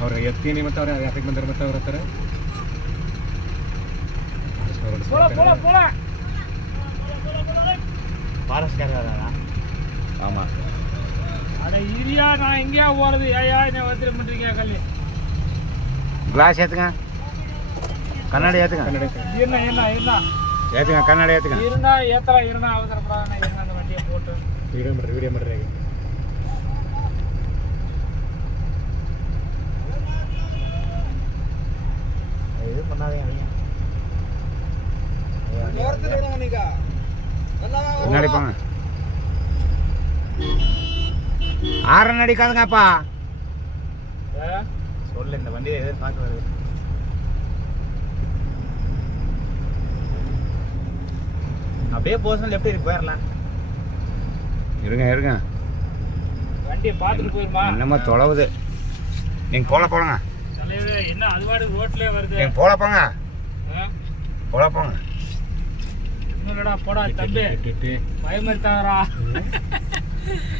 ಅವ್ರ ಎತ್ತೀನಿ ಮತ್ತೆ ಅವ್ರ ಯಾಕೆ ಬಂದಾರ ಮತ್ತೆ ಅವ್ರ ಹತ್ರ ஆமா அட இரியா நான் எங்கயா போறது ஏயா என்ன வத்திர பண்றீங்க கல்லி கிளாஸ் ஏத்துங்க கண்ணாடி ஏத்துங்க என்ன என்ன என்ன ஏத்துங்க கண்ணாடி ஏத்துங்க இருந்தா அவசரப்படாத என்ன அந்த வண்டியை போட்டு வீடியோ பண்றீங்க இது பண்ணாதீங்க முன்னாடி போங்க ஆரன் அடிக்காதுங்கப்பா சொல்ல இந்த வண்டியை எதிர்பார்க்க வருது அப்படியே போசன் லெஃப்ட் இருக்கு போயிடலாம் இருங்க வண்டியை பார்த்துட்டு போயிருமா என்னமா தொலைவுது நீங்க போங்க என்ன அது பாடு ரோட்லயே வருது நீங்க போங்க இன்னொருடா போடா தம்பி பயமறுத்தாரா